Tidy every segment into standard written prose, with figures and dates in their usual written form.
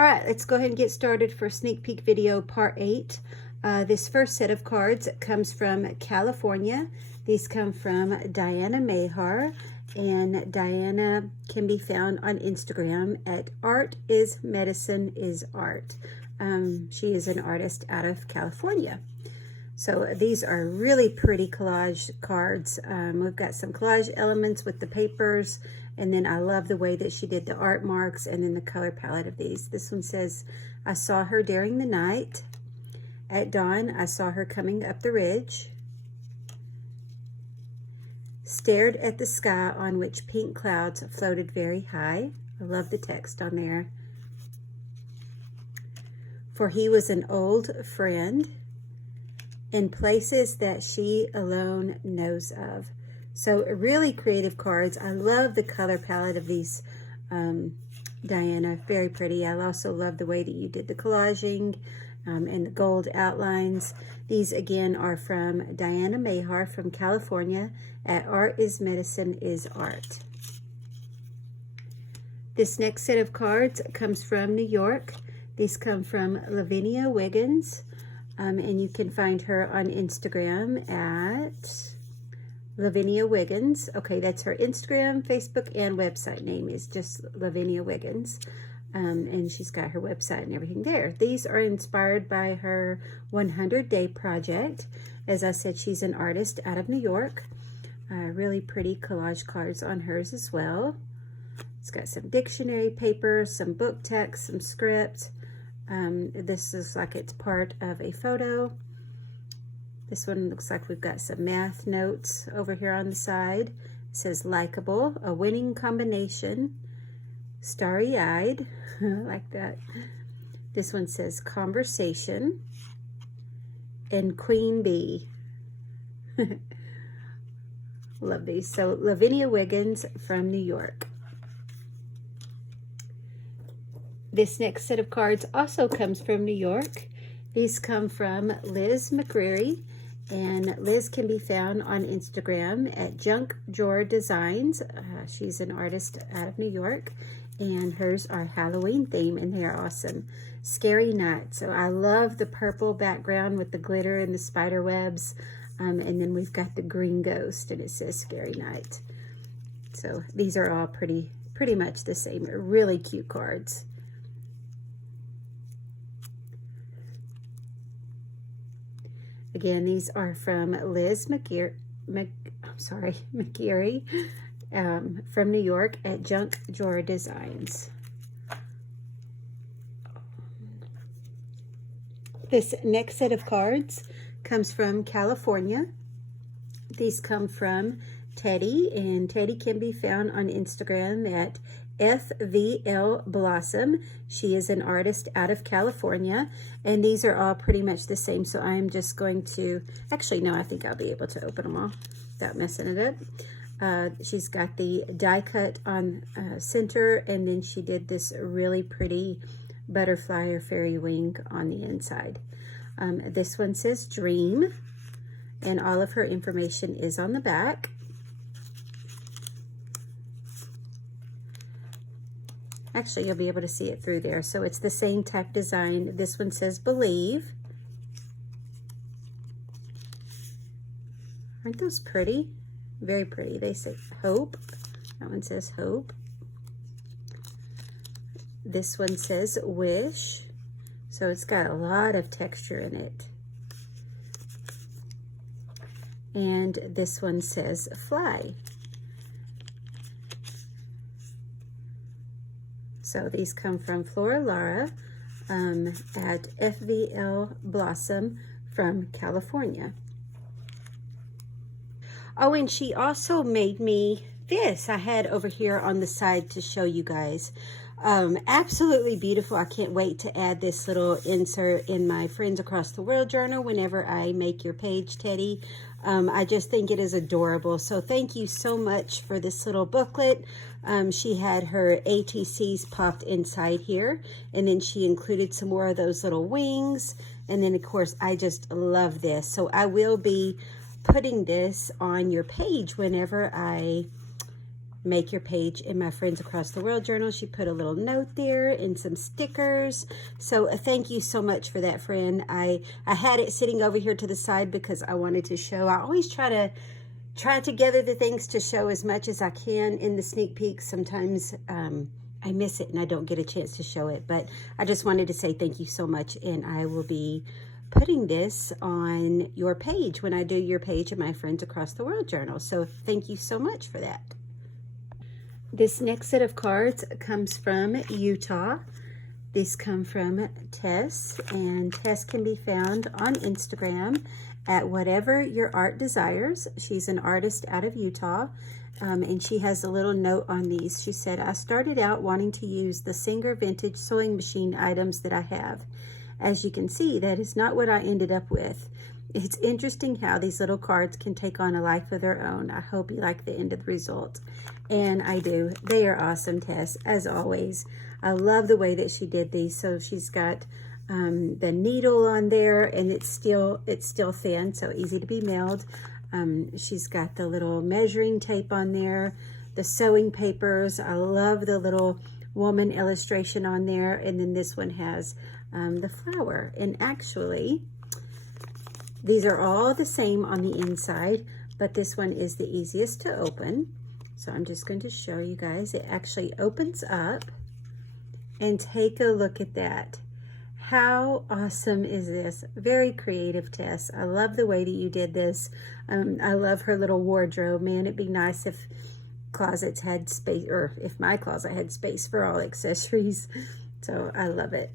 All right, let's go ahead and get started for sneak peek video part 8. This first set of cards comes from California. These come from Diana Mahar, and Diana can be found on Instagram at Art is Medicine is Art. She is an artist out of California. So these are really pretty collage cards. We've got some collage elements with the papers, and then I love the way that she did the art marks and then the color palette of these. This one says, I saw her during the night. At dawn, I saw her coming up the ridge. Stared at the sky on which pink clouds floated very high. I love the text on there. For he was an old friend in places that she alone knows of. So really creative cards. I love the color palette of these, Diana. Very pretty. I also love the way that you did the collaging and the gold outlines. These again are from Diana Mahar from California at Art is Medicine is Art. This next set of cards comes from New York. These come from laviniawiggins. And you can find her on Instagram at laviniawiggins. Okay, that's her Instagram, Facebook, and website name is just laviniawiggins. And she's got her website and everything there. These are inspired by her 100-day project. As I said, she's an artist out of New York. Really pretty collage cards on hers as well. It's got some dictionary paper, some book text, some script. This is like it's part of a photo. This one looks like we've got some math notes over here on the side. It says likable, a winning combination, starry-eyed, like that. This one says conversation, and queen bee. Love these. So laviniawiggins from New York. This next set of cards also comes from New York. These come from lizmcgrary, and Liz can be found on Instagram at Junk Drawer Designs. She's an artist out of New York, and hers are Halloween theme, and they are awesome. Scary Night. So I love the purple background with the glitter and the spider webs, and then we've got the green ghost, and it says Scary Night. So these are all pretty much the same. Really cute cards. Again, these are from lizmcgrary from New York at Junk Drawer Designs. This next set of cards comes from California. These come from Teddy, and Teddy can be found on Instagram at FVL Blossom. She is an artist out of California, and these are all pretty much the same. So I'm just going to, actually, no, I think I'll be able to open them all without messing it up. She's got the die cut on center, and then she did this really pretty butterfly or fairy wing on the inside. This one says Dream, and all of her information is on the back. Actually, you'll be able to see it through there. So it's the same type design. This one says Believe. Aren't those pretty? Very pretty. They say Hope. That one says Hope. This one says Wish. So it's got a lot of texture in it. And this one says Fly. So these come from Flora Lara at FVL Blossom from California. Oh, and she also made me this. I had over here on the side to show you guys. Absolutely beautiful. I can't wait to add this little insert in my Friends Across the World journal whenever I make your page, Teddy. I just think it is adorable. So thank you so much for this little booklet. She had her ATCs popped inside here, and then she included some more of those little wings. And then, of course, I just love this. So I will be putting this on your page whenever I make your page in my Friends Across the World journal. She put a little note there and some stickers. So thank you so much for that, friend. I had it sitting over here to the side because I wanted to show. I always try to gather the things to show as much as I can in the sneak peek. Sometimes I miss it and I don't get a chance to show it, but I just wanted to say thank you so much, and I will be putting this on your page when I do your page of my Friends Across the World journal. So thank you so much for that. This next set of cards comes from Utah. These come from Tess, and Tess can be found on Instagram at Whatever Your Art Desires. She's an artist out of Utah, and she has a little note on these. She said, I started out wanting to use the Singer vintage sewing machine items that I have. As you can see, that is not what I ended up with. It's interesting how these little cards can take on a life of their own. I hope you like the end of the result. And I do. They are awesome, Tess, as always. I love the way that she did these. So she's got the needle on there, and it's still thin, so easy to be mailed. She's got the little measuring tape on there, the sewing papers. I love the little woman illustration on there. And then this one has the flower. And actually, these are all the same on the inside, but this one is the easiest to open. So I'm just going to show you guys. It actually opens up, and take a look at that. How awesome is this? Very creative, Tess. I love the way that you did this. I love her little wardrobe. Man, it'd be nice if closets had space, or if my closet had space for all accessories. So I love it.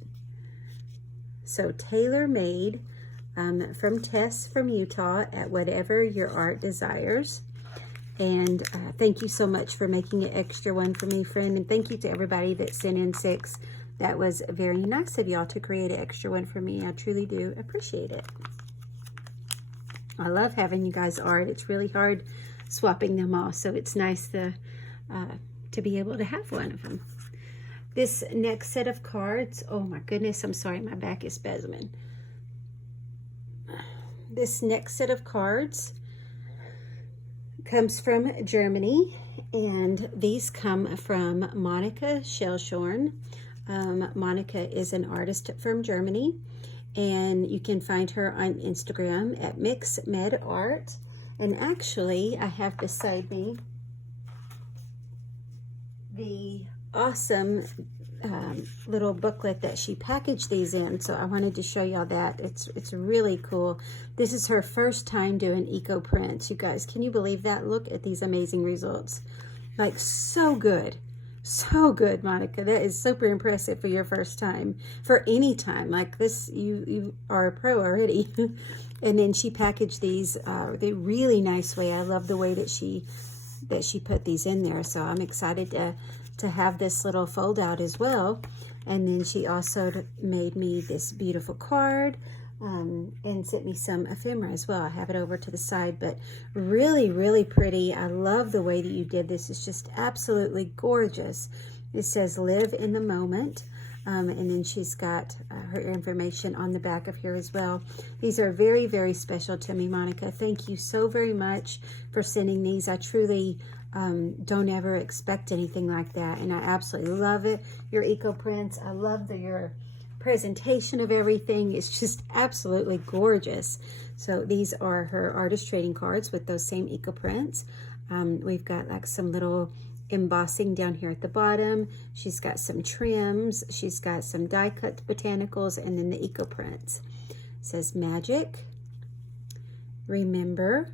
So tailor-made from Tess from Utah at Whatever Your Art Desires. And thank you so much for making an extra one for me, friend. And thank you to everybody that sent in 6. That was very nice of y'all to create an extra one for me. I truly do appreciate it. I love having you guys art. It's really hard swapping them all, so it's nice to be able to have one of them. This next set of cards, oh my goodness, I'm sorry, my back is spasming. This next set of cards comes from Germany, and these come from Monica Shellshorn. Monica is an artist from Germany, and you can find her on Instagram at mixmedart. And actually, I have beside me the awesome little booklet that she packaged these in, so I wanted to show y'all that. It's really cool. This is her first time doing eco prints. You guys, can you believe that? Look at these amazing results. Like, so good. So good, Monica. That is super impressive for your first time. For any time like this, you are a pro already. And then she packaged these the really nice way. I love the way that she put these in there. So I'm excited to have this little fold out as well. And then she also made me this beautiful card and sent me some ephemera as well. I have it over to the side, but really, really pretty. I love the way that you did this. It's just absolutely gorgeous. It says live in the moment. And then she's got her information on the back of here as well. These are very, very special to me, Monica. Thank you so very much for sending these. I truly don't ever expect anything like that, and I absolutely love it. Your eco prints, I love your presentation of everything. It's just absolutely gorgeous. So these are her artist trading cards with those same eco prints. We've got like some little embossing down here at the bottom. She's got some trims. She's got some die cut botanicals, and then the eco prints. It says magic, remember,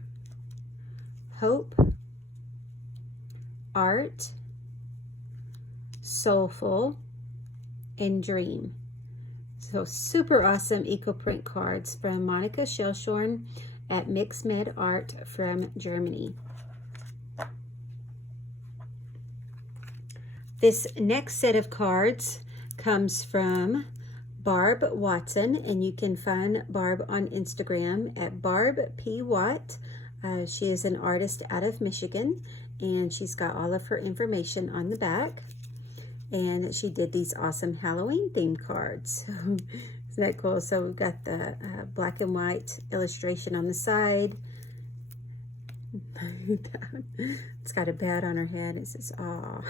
hope, art, soulful, and dream. So super awesome eco print cards from Monica Shellshorn at Mixmed Art from Germany. This next set of cards comes from Barb Watson, and you can find Barb on Instagram at Barb P. Watt. She is an artist out of Michigan, and she's got all of her information on the back. And she did these awesome Halloween themed cards. Isn't that cool? So we've got the black and white illustration on the side, It's got a bat on her head. It says, "Aw."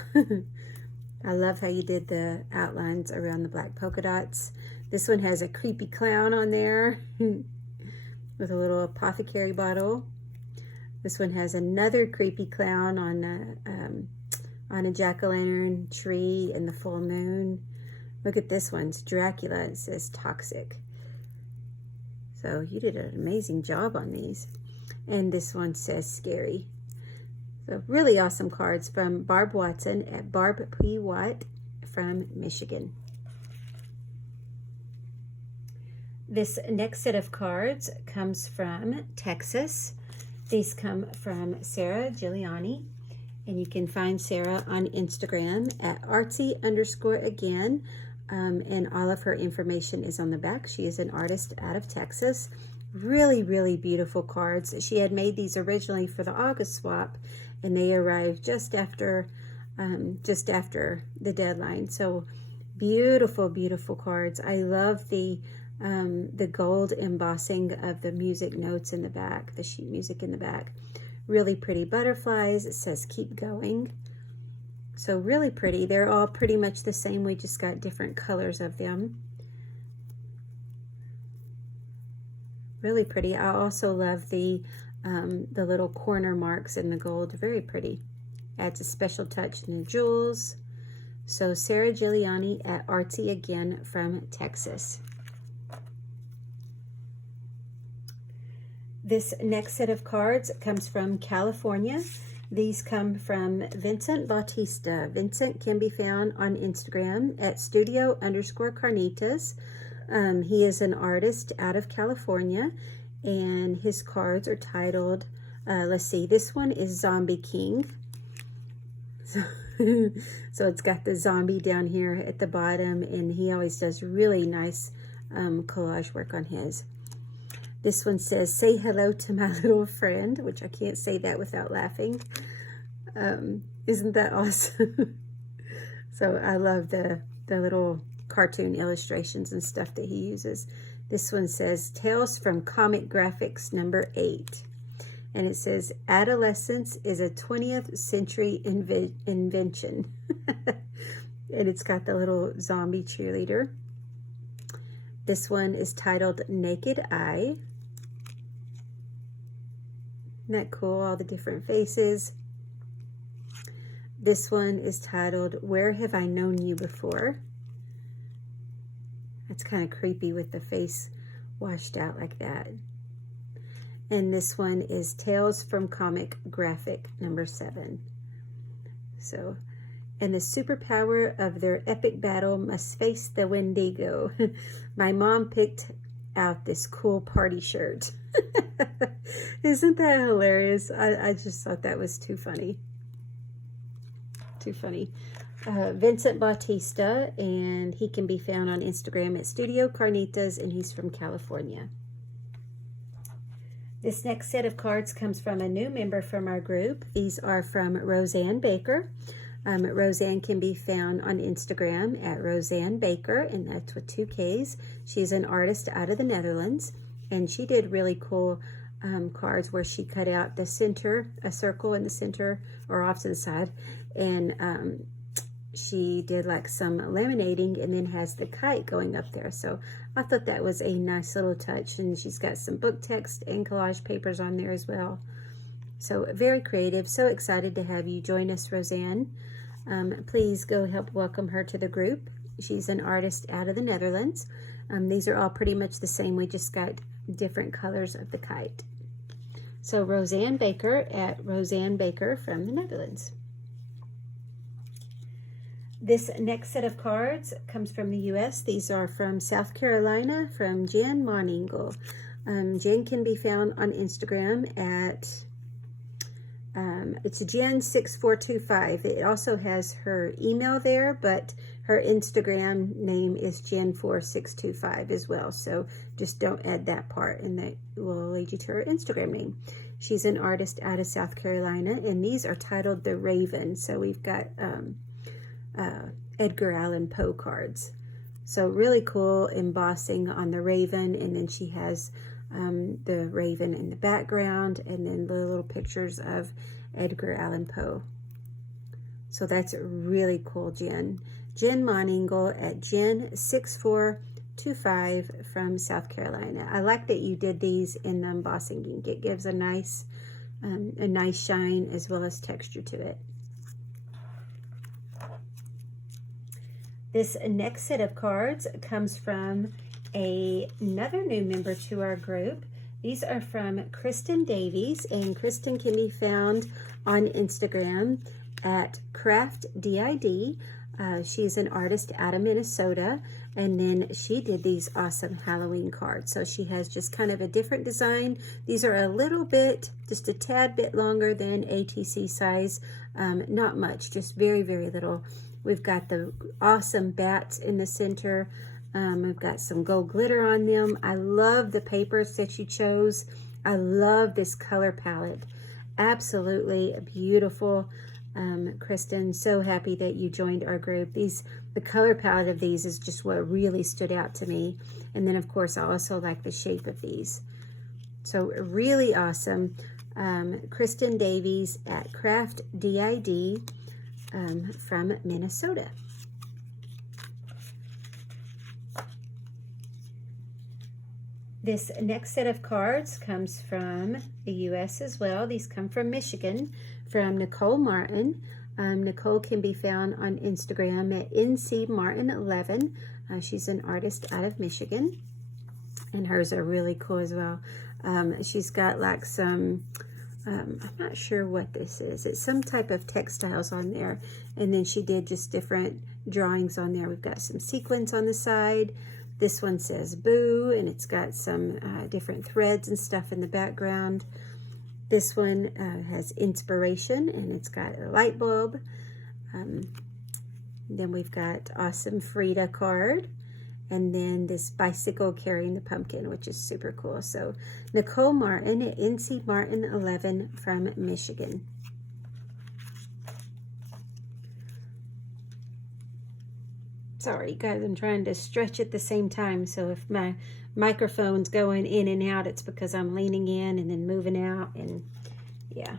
I love how you did the outlines around the black polka dots. This one has a creepy clown on there with a little apothecary bottle. This one has another creepy clown on a jack-o'-lantern tree in the full moon. Look at this one. It's Dracula. It says toxic. So you did an amazing job on these. And this one says scary. So really awesome cards from Barb Watson at Barb P. Watt from Michigan. This next set of cards comes from Texas. These come from Sarah Giuliani. And you can find Sarah on Instagram at artsy_again. And all of her information is on the back. She is an artist out of Texas. Really, really beautiful cards. She had made these originally for the August swap, and they arrived just after the deadline. So beautiful, beautiful cards. I love the gold embossing of the music notes in the back, the sheet music in the back. Really pretty butterflies. It says keep going. So really pretty. They're all pretty much the same. We just got different colors of them. Really pretty. I also love the little corner marks in the gold. Very pretty. Adds a special touch in the jewels. So Sarah Giuliani at Artsy again from Texas. This next set of cards comes from California. These come from Vincent Bautista. Vincent can be found on Instagram at studio_carnitas. He is an artist out of California, and his cards are titled, let's see, this one is Zombie King. So, so it's got the zombie down here at the bottom, and he always does really nice collage work on his. This one says, say hello to my little friend, which I can't say that without laughing. Isn't that awesome? So I love the little cartoon illustrations and stuff that he uses. This one says, Tales from Comic Graphics number 8. And it says, adolescence is a 20th century invention. And it's got the little zombie cheerleader. This one is titled Naked Eye. Isn't that cool? All the different faces. This one is titled Where Have I Known You Before? That's kind of creepy with the face washed out like that. And this one is Tales from Comic Graphic number 7. So, and the superpower of their epic battle must face the Wendigo. My mom picked out this cool party shirt. Isn't that hilarious? I just thought that was too funny. Too funny. Vincent Bautista, and he can be found on Instagram at Studio Carnitas, and he's from California. This next set of cards comes from a new member from our group. These are from Roseanne Baker. Roseanne can be found on Instagram at Roseanne Baker, and that's with 2 Ks. She's an artist out of the Netherlands, and she did really cool cards where she cut out the center, a circle in the center or off to the side, and she did like some laminating and then has the kite going up there. So I thought that was a nice little touch, and she's got some book text and collage papers on there as well. So very creative. So excited to have you join us, Roseanne. Please go help welcome her to the group. She's an artist out of the Netherlands. These are all pretty much the same. We just got different colors of the kite. So Roseanne Baker at Roseanne Baker from the Netherlands. This next set of cards comes from the U.S. These are from South Carolina, from Jen Moningle. Jen can be found on Instagram at, it's Jen6425. It also has her email there, but her Instagram name is Jen4625 as well. So just don't add that part, and that will lead you to her Instagram name. She's an artist out of South Carolina, and these are titled The Raven. So we've got Edgar Allan Poe cards. So really cool embossing on the raven, and then she has the raven in the background, and then the little pictures of Edgar Allan Poe. So that's really cool, Jen. Jen Moningle at Jen6425 from South Carolina. I like that you did these in the embossing ink. It gives a nice shine as well as texture to it. This next set of cards comes from another new member to our group. These are from Kristen Davies, and Kristen can be found on Instagram at CraftDID. She's an artist out of Minnesota, and then she did these awesome Halloween cards. So she has just kind of a different design. These are a little bit, just a tad bit longer than ATC size. Not much, just very, very little. We've got the awesome bats in the center. We've got some gold glitter on them. I love the papers that you chose. I love this color palette. Absolutely beautiful. Kristen, so happy that you joined our group. The color palette of these is just what really stood out to me. And then of course I also like the shape of these. So really awesome. Kristen Davies at CraftDID from Minnesota. This next set of cards comes from the U.S. as well. These come from Michigan, from Nicole Martin. Nicole can be found on Instagram at ncmartin11. She's an artist out of Michigan, and hers are really cool as well. She's got like some, I'm not sure what this is. It's some type of textiles on there, and then she did just different drawings on there. We've got some sequins on the side. This one says boo, and it's got some different threads and stuff in the background. This one has inspiration, and it's got a light bulb. Then we've got awesome Frida card, and then this bicycle carrying the pumpkin, which is super cool. So Nicole Martin at ncmartin11 from Michigan. Sorry guys, I'm trying to stretch at the same time, so if my microphone's going in and out, it's because I'm leaning in and then moving out, and yeah.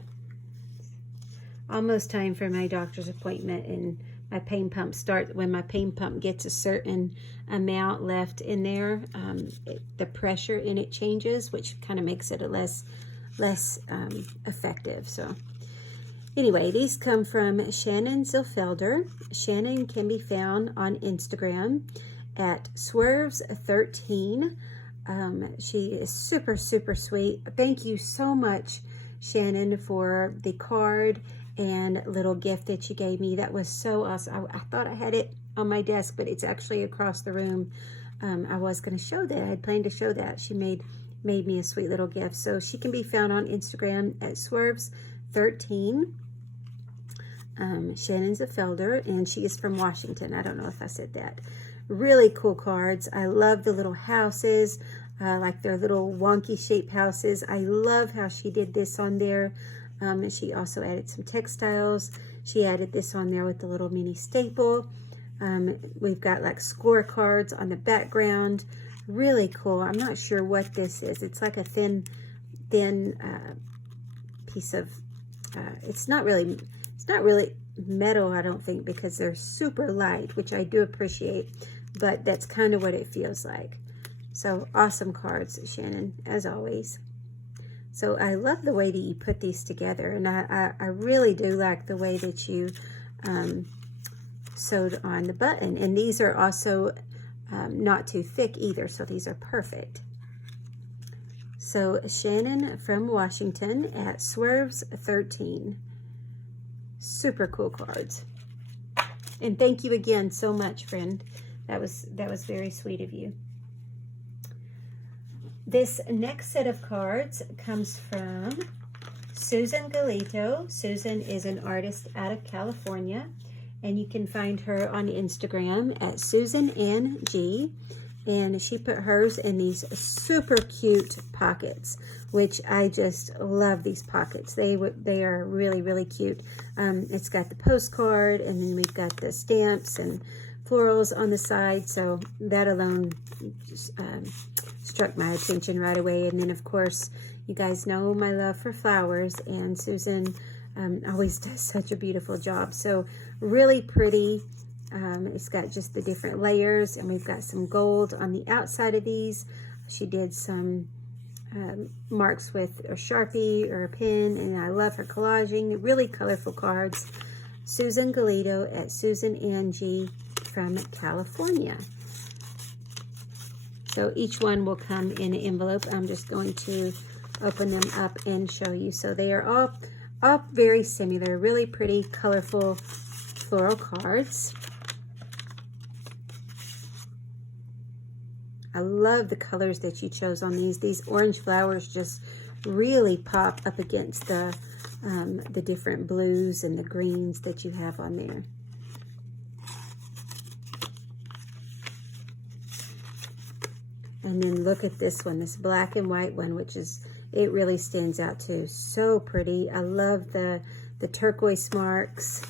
Almost time for my doctor's appointment, and my pain pump starts. When my pain pump gets a certain amount left in there, the pressure in it changes, which kind of makes it a less effective. So anyway, these come from Shannon Zilfelder. Shannon can be found on Instagram at Swerves13. She is super, super sweet. Thank you so much, Shannon, for the card and little gift that you gave me. That was so awesome. I thought I had it on my desk, but it's actually across the room. I was going to show that. I had planned to show that. She made me a sweet little gift. So she can be found on Instagram at Swerves13. Shannon Zilfelder, and she is from Washington. I don't know if I said that. Really cool cards. I love the little houses, like their little wonky shaped houses. I love how she did this on there. She also added some textiles. She added this on there with the little mini staple. We've got like scorecards on the background. Really cool. I'm not sure what this is. It's like a thin piece of, it's not really metal, I don't think, because they're super light, which I do appreciate, but that's kind of what it feels like. So awesome cards, Shannon, as always. So I love the way that you put these together, and I really do like the way that you sewed on the button. And these are also not too thick either, so these are perfect. So Shannon from Washington at Swerves13. Super cool cards. And thank you again so much, friend. That was very sweet of you. This next set of cards comes from Susan Galito. Susan is an artist out of California, and you can find her on Instagram at SusanNG. And she put hers in these super cute pockets, which I just love these pockets. They are really, really cute. It's got the postcard, and then we've got the stamps and florals on the side. So that alone struck my attention right away. And then, of course, you guys know my love for flowers, and Susan always does such a beautiful job. So really pretty. It's got just the different layers, and we've got some gold on the outside of these. She did some marks with a Sharpie or a pen, and I love her collaging. Really colorful cards. Susan Galito at Susan Angie from California. So each one will come in an envelope. I'm just going to open them up and show you. So they are all very similar, really pretty, colorful floral cards. I love the colors that you chose on these. These orange flowers just really pop up against the different blues and the greens that you have on there. And then look at this one, this black and white one, which is, it really stands out too. So pretty. I love the turquoise marks,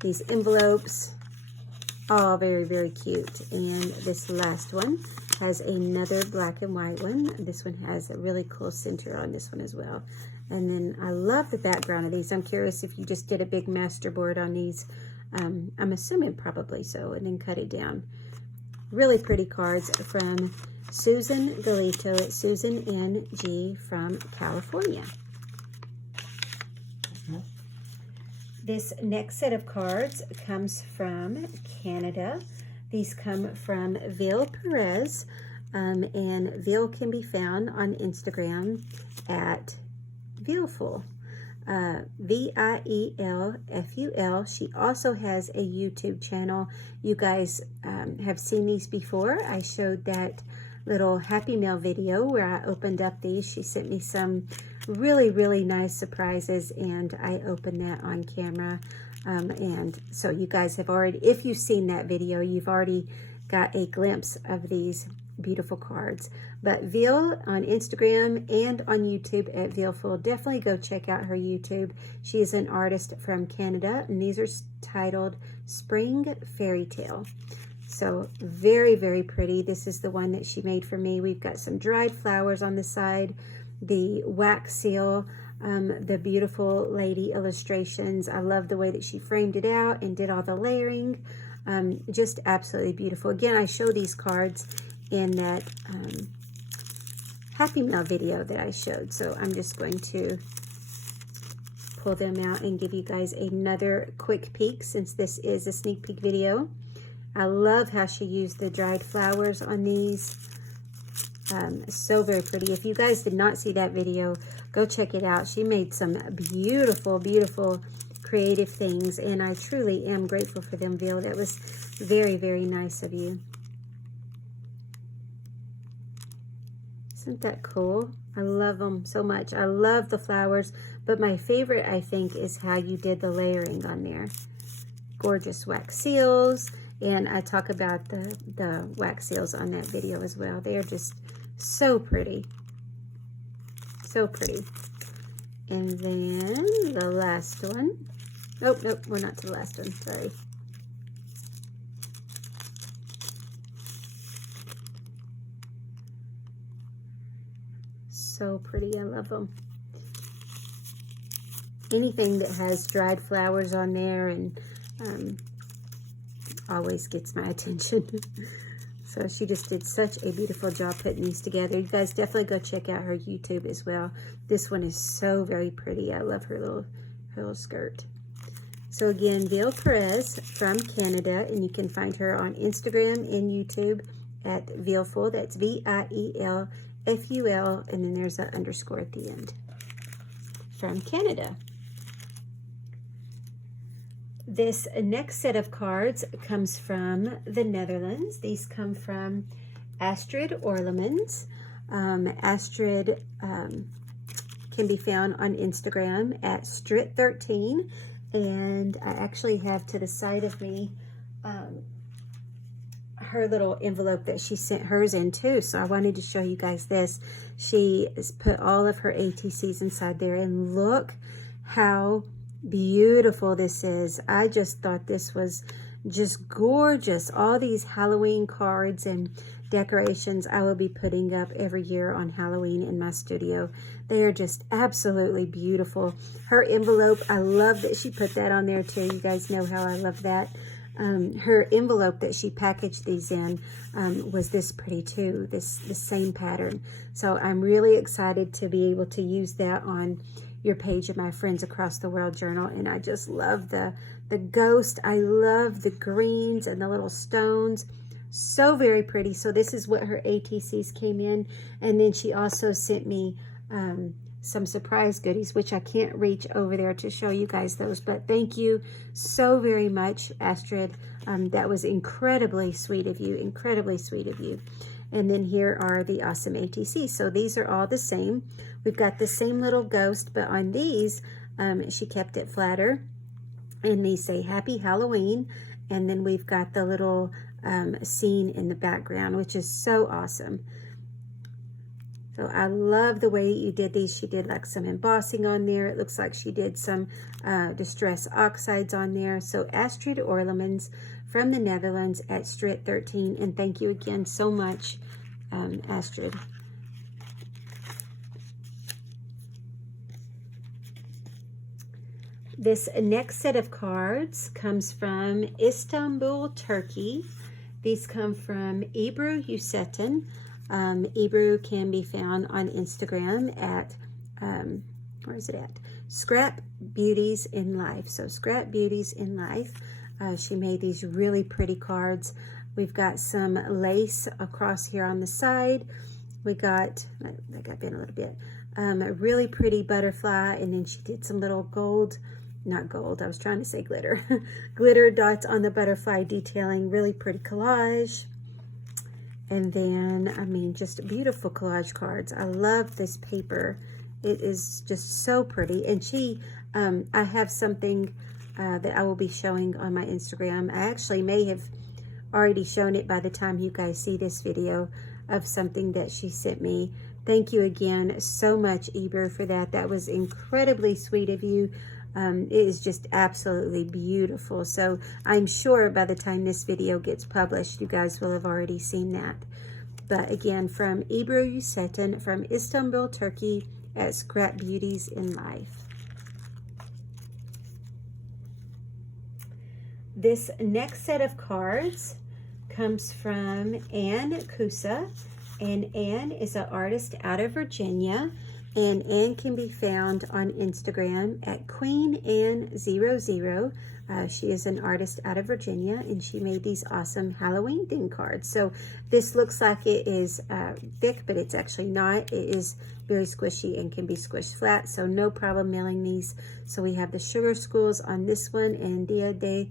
these envelopes, all very, very cute. And this last one has another black and white one. This one has a really cool center on this one as well. And then I love the background of these. I'm curious if you just did a big masterboard on these. I'm assuming probably so, and then cut it down. Really pretty cards from Susan Galito at Susan N.G. from California. This next set of cards comes from Canada. These come from Val Perez, and Val can be found on Instagram at Vielful, V-I-E-L-F-U-L. She also has a YouTube channel. You guys have seen these before. I showed that little Happy Mail video where I opened up these. She sent me some really, really nice surprises, and I opened that on camera. And so you guys have already, if you've seen that video, you've already got a glimpse of these beautiful cards. But Val on Instagram and on YouTube at Vielful, definitely go check out her YouTube. She is an artist from Canada, and these are titled Spring Fairy Tale. So very, very pretty. This is the one that she made for me. We've got some dried flowers on the side, the wax seal, the beautiful lady illustrations. I love the way that she framed it out and did all the layering. Just absolutely beautiful. Again, I show these cards in that Happy Mail video that I showed. So I'm just going to pull them out and give you guys another quick peek, since this is a sneak peek video. I love how she used the dried flowers on these. So very pretty. If you guys did not see that video, go check it out. She made some beautiful, beautiful creative things, and I truly am grateful for them, Val. That was very, very nice of you. Isn't that cool? I love them so much. I love the flowers, but my favorite, I think, is how you did the layering on there. Gorgeous wax seals, and I talk about the wax seals on that video as well. They are just so pretty. So pretty. And then the last one. Nope, we're not to the last one. Sorry. So pretty. I love them. Anything that has dried flowers on there and always gets my attention. So she just did such a beautiful job putting these together. You guys definitely go check out her YouTube as well. This one is so very pretty. I love her little skirt. So again, Val Perez from Canada, and you can find her on Instagram and YouTube at Vielful. That's V-I-E-L-F-U-L, and then there's an underscore at the end. From Canada. This next set of cards comes from the Netherlands. These come from Astrid Orleman. Astrid can be found on Instagram at Strit13. And I actually have to the side of me her little envelope that she sent hers in too. So I wanted to show you guys this. She has put all of her ATCs inside there, and look how beautiful this is. I just thought this was just gorgeous. All these Halloween cards and decorations I will be putting up every year on Halloween in my studio. They are just absolutely beautiful. Her envelope, I love that she put that on there too. You guys know how I love that. Her envelope that she packaged these in was this pretty too, this same pattern. So I'm really excited to be able to use that on your page of my Friends Across the World journal. And I just love the ghost. I love the greens and the little stones. So very pretty. So this is what her ATCs came in. And then she also sent me some surprise goodies, which I can't reach over there to show you guys those. But thank you so very much, Astrid. That was incredibly sweet of you. Incredibly sweet of you. And then here are the awesome ATCs. So these are all the same. We've got the same little ghost, but on these, she kept it flatter. And they say Happy Halloween. And then we've got the little scene in the background, which is so awesome. So I love the way you did these. She did like some embossing on there. It looks like she did some distress oxides on there. So Astrid Orleman's from the Netherlands at Strit 13. And thank you again so much, Astrid. This next set of cards comes from Istanbul, Turkey. These come from Ebru Yusetin. Ebru can be found on Instagram at, where is it at? Scrap Beauties in Life. So Scrap Beauties in Life. She made these really pretty cards. We've got some lace across here on the side. We got, I got bent a little bit, a really pretty butterfly, and then she did some little gold, not gold, I was trying to say glitter, glitter dots on the butterfly detailing, really pretty collage. And then, I mean, just beautiful collage cards. I love this paper. It is just so pretty. And she, I have something that I will be showing on my Instagram. I actually may have already shown it by the time you guys see this video, of something that she sent me. Thank you again so much, Eber, for that. That was incredibly sweet of you. It is just absolutely beautiful. So I'm sure by the time this video gets published, you guys will have already seen that. But again, from Ebru Yusetin from Istanbul, Turkey at Scrap Beauties in Life. This next set of cards comes from Anne Cusa. And Anne is an artist out of Virginia. And Anne can be found on Instagram at QueenAnne00. She is an artist out of Virginia, and she made these awesome Halloween theme cards. So this looks like it is thick, but it's actually not. It is very squishy and can be squished flat, so no problem mailing these. So we have the Sugar Skulls on this one and Dia de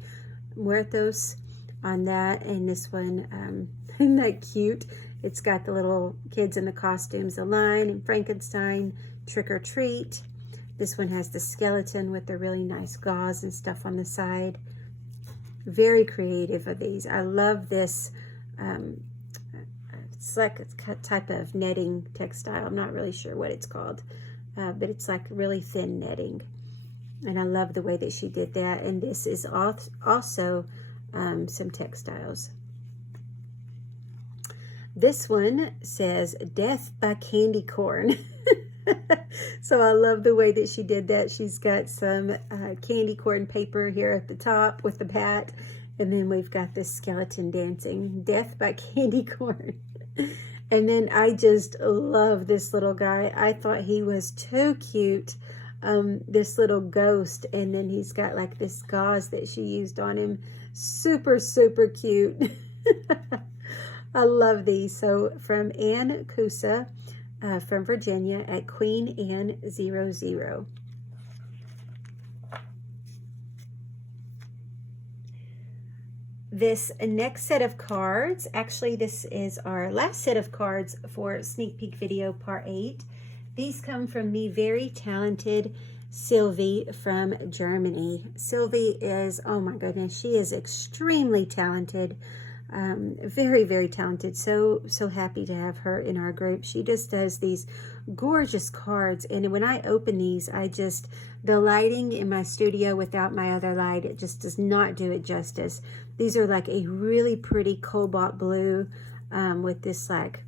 Muertos on that, and this one, isn't that cute? It's got the little kids in the costumes, a lion and Frankenstein, Trick or Treat. This one has the skeleton with the really nice gauze and stuff on the side. Very creative of these. I love this. It's like a type of netting textile. I'm not really sure what it's called, but it's like really thin netting. And I love the way that she did that. And this is also some textiles. This one says Death by Candy Corn. So I love the way that she did that. She's got some candy corn paper here at the top with the bat. And then we've got this skeleton dancing. Death by Candy Corn. And then I just love this little guy. I thought he was too cute. This little ghost. And then he's got like this gauze that she used on him. Super, super cute. I love these. So from Anne Cusa from Virginia at QueenAnne00. This next set of cards, actually this is our last set of cards for Sneak Peek Video Part 8. These come from the very talented Sylvie from Germany. Sylvie is, oh my goodness, she is extremely talented. Very, very talented. So happy to have her in our group. She just does these gorgeous cards. And when I open these, the lighting in my studio without my other light, it just does not do it justice. These are like a really pretty cobalt blue with this like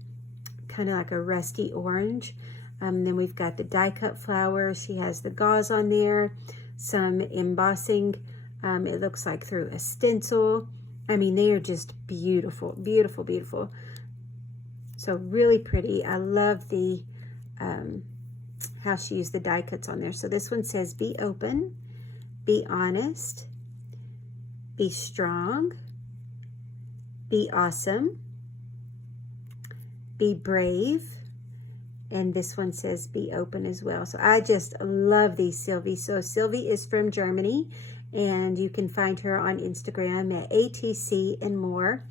kind of like a rusty orange. Then we've got the die cut flowers. She has the gauze on there, some embossing. It looks like through a stencil. I mean, they are just beautiful, beautiful, beautiful. So really pretty. I love the how she used the die cuts on there. So this one says, be open, be honest, be strong, be awesome, be brave. And this one says, be open as well. So I just love these, Sylvie. So Sylvie is from Germany, and you can find her on Instagram at ATC and more.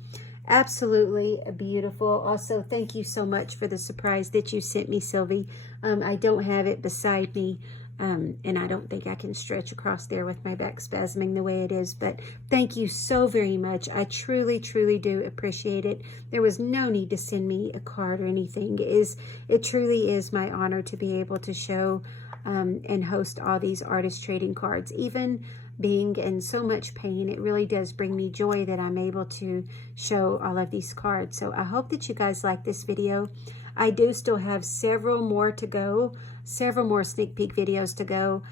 Absolutely beautiful. Also, thank you so much for the surprise that you sent me, Sylvie. I don't have it beside me, and I don't think I can stretch across there with my back spasming the way it is, but thank you so very much. I truly, truly do appreciate it. There was no need to send me a card or anything. It truly is my honor to be able to show and host all these artist trading cards. Even being in so much pain, it really does bring me joy that I'm able to show all of these cards. So I hope that you guys like this video. I do still have several more to go, several more sneak peek videos to go.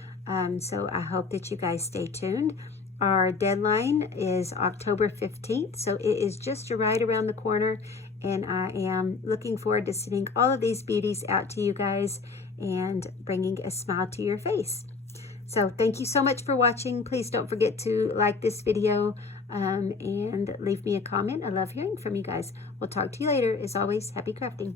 So I hope that you guys stay tuned. Our deadline is October 15th, so it is just right around the corner, and I am looking forward to sending all of these beauties out to you guys and bringing a smile to your face. So thank you so much for watching. Please don't forget to like this video and leave me a comment. I love hearing from you guys. We'll talk to you later. As always, happy crafting.